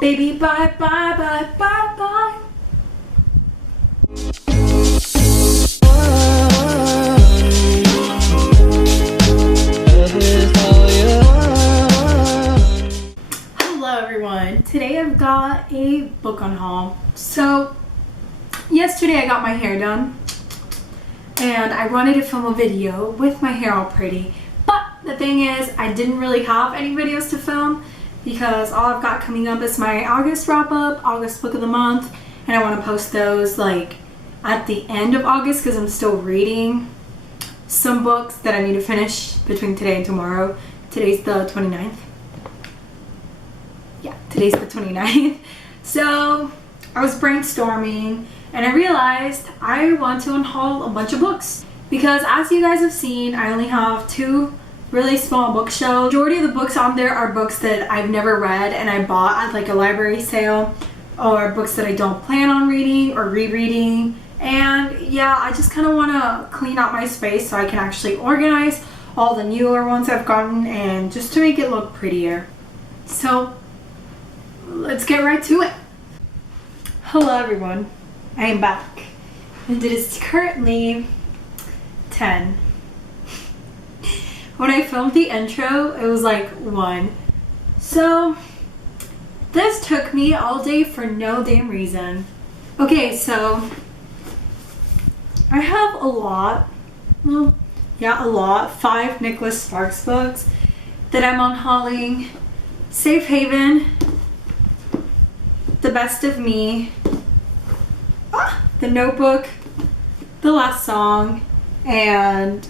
Baby, bye, bye, bye, bye, bye. Hello everyone. Today I've got a book on haul. So yesterday I got my hair done and I wanted to film a video with my hair all pretty. But the thing is, I didn't really have any videos to film because all I've got coming up is my August wrap up, August book of the month, and I want to post those like at the end of August because I'm still reading some books that I need to finish between today and tomorrow. Today's the 29th. Yeah, today's the 29th. So I was brainstorming and I realized I want to unhaul a bunch of books because, as you guys have seen, I only have 2 really small bookshelves. Majority of the books on there are books that I've never read and I bought at like a library sale, or books that I don't plan on reading or rereading. And yeah, I just kind of want to clean out my space so I can actually organize all the newer ones I've gotten and just to make it look prettier. So let's get right to it. Hello everyone, I am back and it is currently 10. When I filmed the intro, it was like 1. So this took me all day for no damn reason. Okay, so I have a lot, well, yeah, a lot, 5 Nicholas Sparks books that I'm unhauling. Safe Haven, The Best of Me, The Notebook, The Last Song, and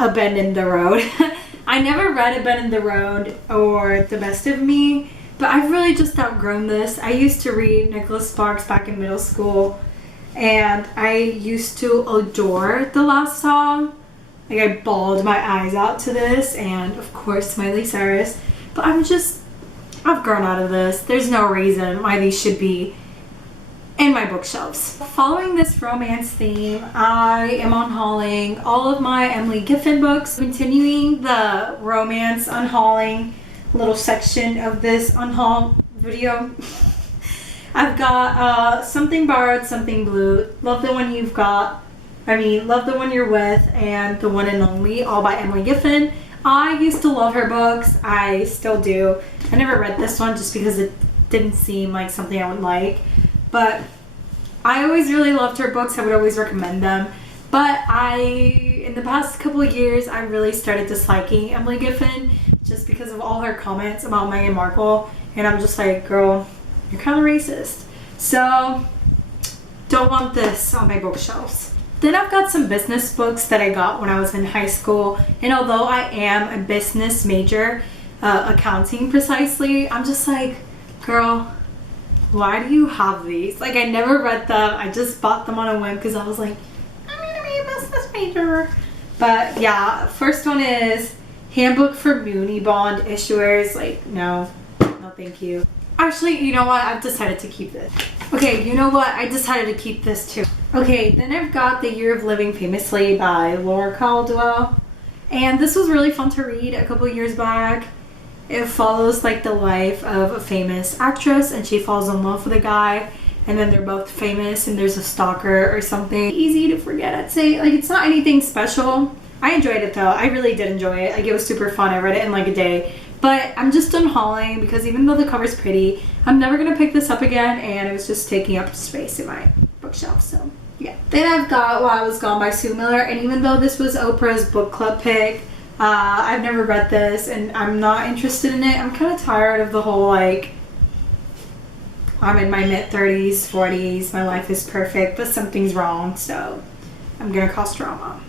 A Bend in the Road. I never read A Bend in the Road or The Best of Me, but I've really just outgrown this. I used to read Nicholas Sparks back in middle school, and I used to adore The Last Song. Like, I bawled my eyes out to this, and of course Miley Cyrus. But I've grown out of this. There's no reason why these should be in my bookshelves. Following this romance theme, I am unhauling all of my Emily Giffin books. Continuing the romance unhauling little section of this unhaul video. I've got Something Borrowed, Something Blue, Love the One You've Got, Love the One You're With, and The One and Only, all by Emily Giffin. I used to love her books. I still do. I never read this one just because it didn't seem like something I would like. But I always really loved her books. I would always recommend them. But in the past couple of years, I really started disliking Emily Giffin just because of all her comments about Meghan Markle. And I'm just like, girl, you're kind of racist. So, don't want this on my bookshelves. Then I've got some business books that I got when I was in high school. And although I am a business major, accounting precisely, I'm just like, girl, why do you have these? Like, I never read them. I just bought them on a whim because I was like, I'm gonna be a business major. But yeah, first one is Handbook for Muni Bond Issuers. Like, no thank you. Actually, you know what? I've decided to keep this. Okay, you know what? I decided to keep this too. Okay, then I've got The Year of Living Famously by Laura Caldwell. And this was really fun to read a couple years back. It follows like the life of a famous actress and she falls in love with a guy and then they're both famous and there's a stalker or something. Easy to forget, I'd say. Like, it's not anything special. I enjoyed it though. I really did enjoy it. Like, it was super fun. I read it in like a day. But I'm just unhauling because even though the cover's pretty, I'm never going to pick this up again, and it was just taking up space in my bookshelf, so yeah. Then I've got While I Was Gone by Sue Miller, and even though this was Oprah's book club pick, I've never read this and I'm not interested in it. I'm kind of tired of the whole like, I'm in my mid-30s, 40s, my life is perfect, but something's wrong, so I'm going to cause drama.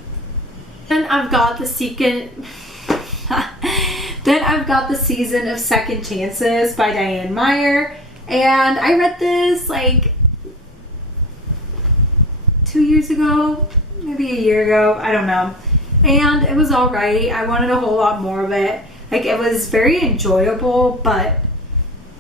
Then I've got The Season of Second Chances by Diane Meyer, and I read this like 2 years ago, maybe a year ago, I don't know, and it was alright. I wanted a whole lot more of it. Like, it was very enjoyable, but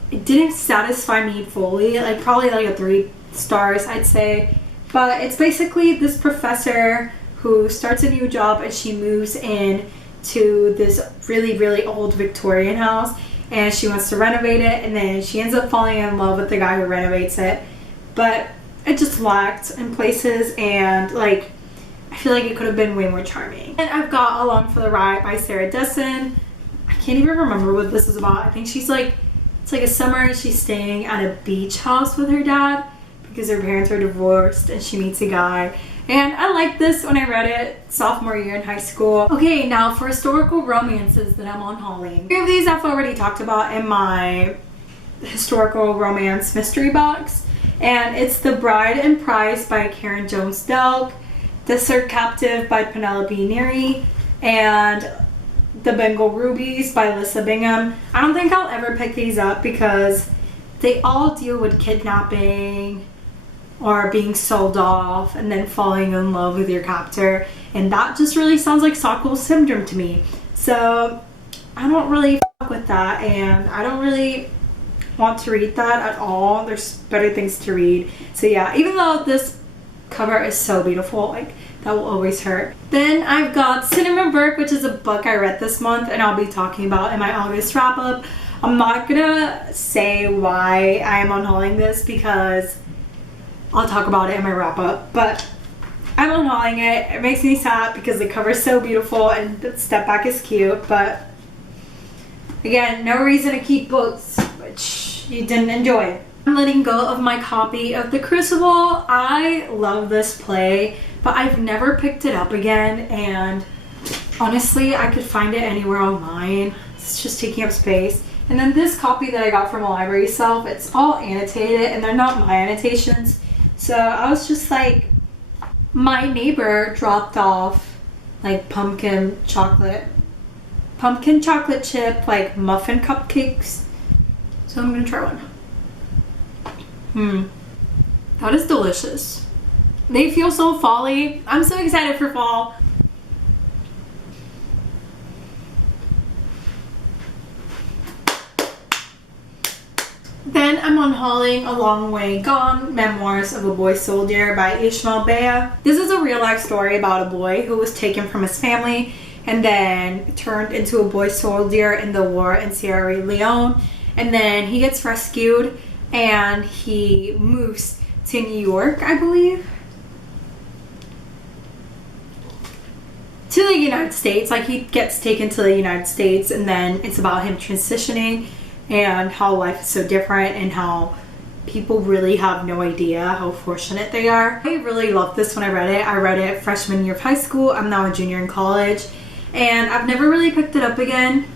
it didn't satisfy me fully. Like, probably like a 3 stars, I'd say. But it's basically this professor who starts a new job and she moves in to this really, really old Victorian house. and she wants to renovate it, and then she ends up falling in love with the guy who renovates it, but it just lacked in places, and like I feel like it could have been way more charming. And I've got Along for the Ride by Sarah Dessen. I can't even remember what this is about. I think she's like, it's like a summer and she's staying at a beach house with her dad because her parents are divorced, and she meets a guy. And I liked this when I read it sophomore year in high school. Okay, now for historical romances that I'm unhauling. 3 of these I've already talked about in my historical romance mystery box. And it's The Bride and Price by Karen Jones Delk, Desert Captive by Penelope Neary, and The Bengal Rubies by Lissa Bingham. I don't think I'll ever pick these up because they all deal with kidnapping or being sold off and then falling in love with your captor, and that just really sounds like Stockholm Syndrome to me. So I don't really fuck with that, and I don't really want to read that at all. There's better things to read. So yeah, even though this cover is so beautiful, like that will always hurt. Then I've got Cinnamon Burke, which is a book I read this month and I'll be talking about in my August wrap up. I'm not gonna say why I am unhauling this because I'll talk about it in my wrap up, but I'm unhauling it. It makes me sad because the cover is so beautiful and the step back is cute, but again, no reason to keep books which you didn't enjoy. I'm letting go of my copy of The Crucible. I love this play, but I've never picked it up again, and honestly, I could find it anywhere online. It's just taking up space. And then this copy that I got from a library shelf, it's all annotated, and they're not my annotations. So I was just like, my neighbor dropped off like pumpkin chocolate chip, like muffin cupcakes. So I'm gonna try one. That is delicious. They feel so fall-y. I'm so excited for fall. Then I'm unhauling A Long Way Gone, Memoirs of a Boy Soldier by Ishmael Bea. This is a real life story about a boy who was taken from his family and then turned into a boy soldier in the war in Sierra Leone. And then he gets rescued and he moves to New York, I believe. To the United States. Like, he gets taken to the United States, and then it's about him transitioning and how life is so different and how people really have no idea how fortunate they are. I really loved this when I read it. I read it freshman year of high school. I'm now a junior in college, and I've never really picked it up again,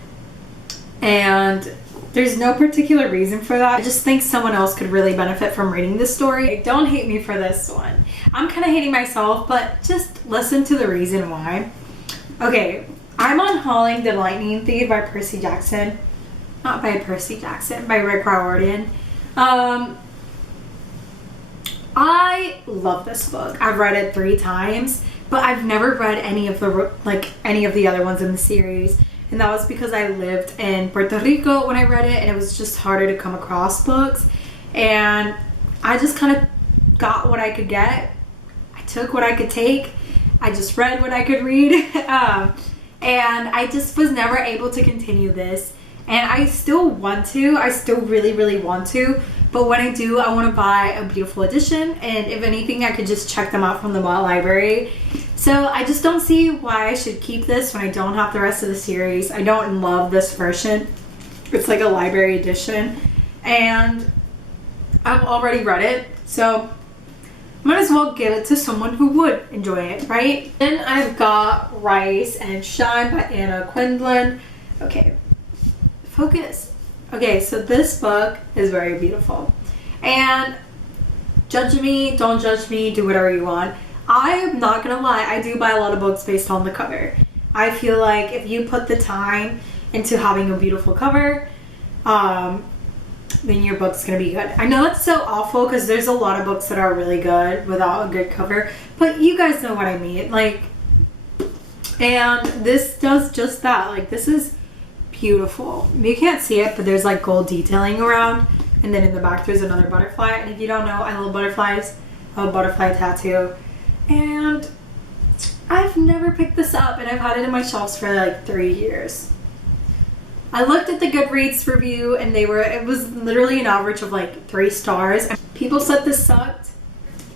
and there's no particular reason for that. I just think someone else could really benefit from reading this story. Don't hate me for this one. I'm kind of hating myself, but just listen to the reason why. Okay, I'm unhauling The Lightning Thief by Percy Jackson. Not by Percy Jackson, by Rick Riordan. I love this book. I've read it 3 times, but I've never read any of the other ones in the series. And that was because I lived in Puerto Rico when I read it, and it was just harder to come across books. And I just kind of got what I could get. I took what I could take. I just read what I could read. And I just was never able to continue this. And I still want to. I still really, really want to. But when I do, I want to buy a beautiful edition. And if anything, I could just check them out from the library. So I just don't see why I should keep this when I don't have the rest of the series. I don't love this version. It's like a library edition. And I've already read it. So might as well give it to someone who would enjoy it, right? Then I've got Rise and Shine by Anna Quindlen. Okay. Focus. Okay, so this book is very beautiful. And judge me, don't judge me, do whatever you want. I'm not gonna lie, I do buy a lot of books based on the cover. I feel like if you put the time into having a beautiful cover, then your book's gonna be good. I know that's so awful because there's a lot of books that are really good without a good cover, but you guys know what I mean. Like, and this does just that. Like, this is beautiful. You can't see it, but there's like gold detailing around, and then in the back there's another butterfly. And if you don't know, I love butterflies. I have a butterfly tattoo, and I've never picked this up, and I've had it in my shelves for like 3 years. I looked at the Goodreads review and it was literally an average of like 3 stars. People said this sucked,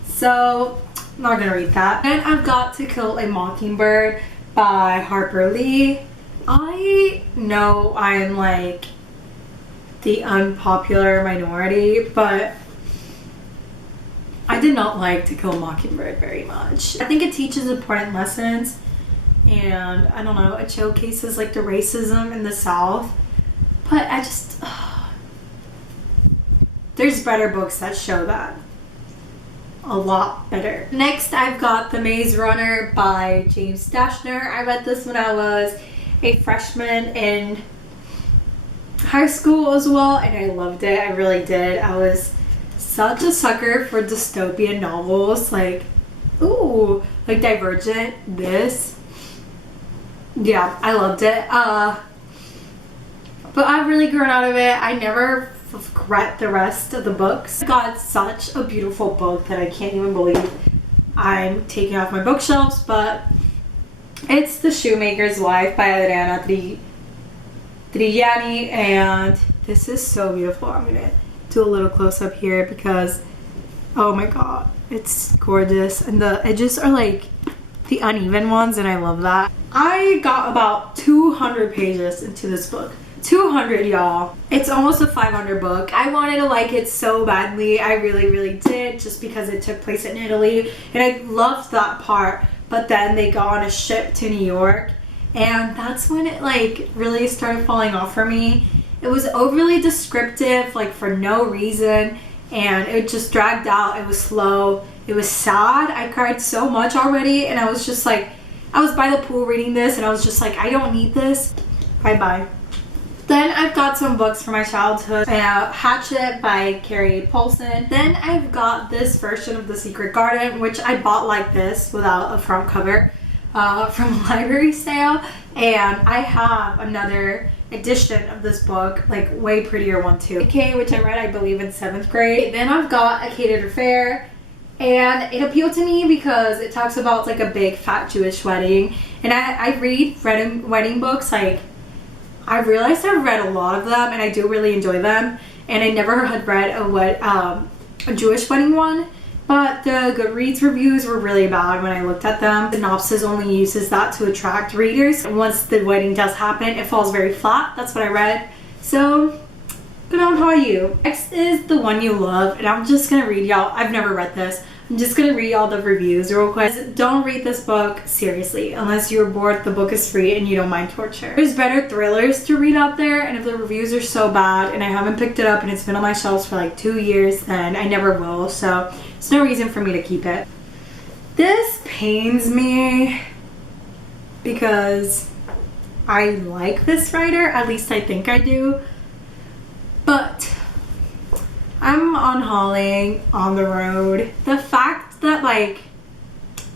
so I'm not gonna read that. And I've got To Kill a Mockingbird by Harper Lee. I know I'm like the unpopular minority, but I did not like To Kill a Mockingbird very much. I think it teaches important lessons, and I don't know, it showcases like the racism in the South, but I just there's better books that show that a lot better. Next, I've got The Maze Runner by James Dashner. I read this when I was a freshman in high school as well, and I loved it. I really did. I was such a sucker for dystopian novels, like, ooh, like Divergent, this. Yeah, I loved it. But I've really grown out of it. I never regret the rest of the books. I got such a beautiful book that I can't even believe I'm taking off my bookshelves, but it's The Shoemaker's Wife by Adriana Trigiani, and this is so beautiful. I'm gonna do a little close up here because, oh my god, it's gorgeous, and the edges are like the uneven ones, and I love that. I got about 200 pages into this book. 200, y'all. It's almost a 500 book. I wanted to like it so badly. I really did, just because it took place in Italy, and I loved that part. But then they got on a ship to New York, and that's when it like really started falling off for me. It was overly descriptive, like for no reason, and it just dragged out. It was slow. It was sad. I cried so much already, and I was just like, I was by the pool reading this, and I was just like, I don't need this. Bye. Then I've got some books from my childhood. Hatchet by Carrie Paulson. Then I've got this version of The Secret Garden, which I bought like this without a front cover from a library sale. And I have another edition of this book, like way prettier one too. Okay, which I read I believe in 7th grade. Then I've got A Catered Affair, and it appealed to me because it talks about like a big fat Jewish wedding. And I read wedding books, like I realized I've read a lot of them and I do really enjoy them, and I never had read a Jewish wedding one, but the Goodreads reviews were really bad when I looked at them. The synopsis only uses that to attract readers. Once the wedding does happen, it falls very flat. That's what I read. So good on how you. Next is The One You Love, and I'm just gonna read y'all. I've never read this. I'm just gonna read all the reviews real quick. Don't read this book seriously unless you're bored. The book is free and you don't mind torture. There's better thrillers to read out there, and if the reviews are so bad and I haven't picked it up and it's been on my shelves for like 2 years, then I never will. So there's no reason for me to keep it. This pains me because I like this writer, at least I think I do, but I'm unhauling on the road. The fact that like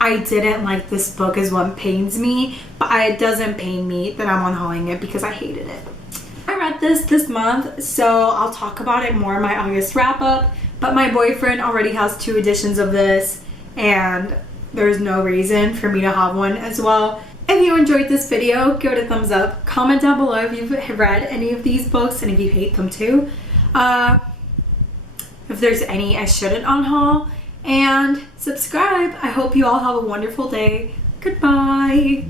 I didn't like this book is what pains me, but it doesn't pain me that I'm unhauling it because I hated it. I read this month, so I'll talk about it more in my August wrap up, but my boyfriend already has 2 editions of this, and there's no reason for me to have one as well. If you enjoyed this video, give it a thumbs up. Comment down below if you've read any of these books and if you hate them too. If there's any I shouldn't unhaul, and subscribe. I hope you all have a wonderful day. Goodbye.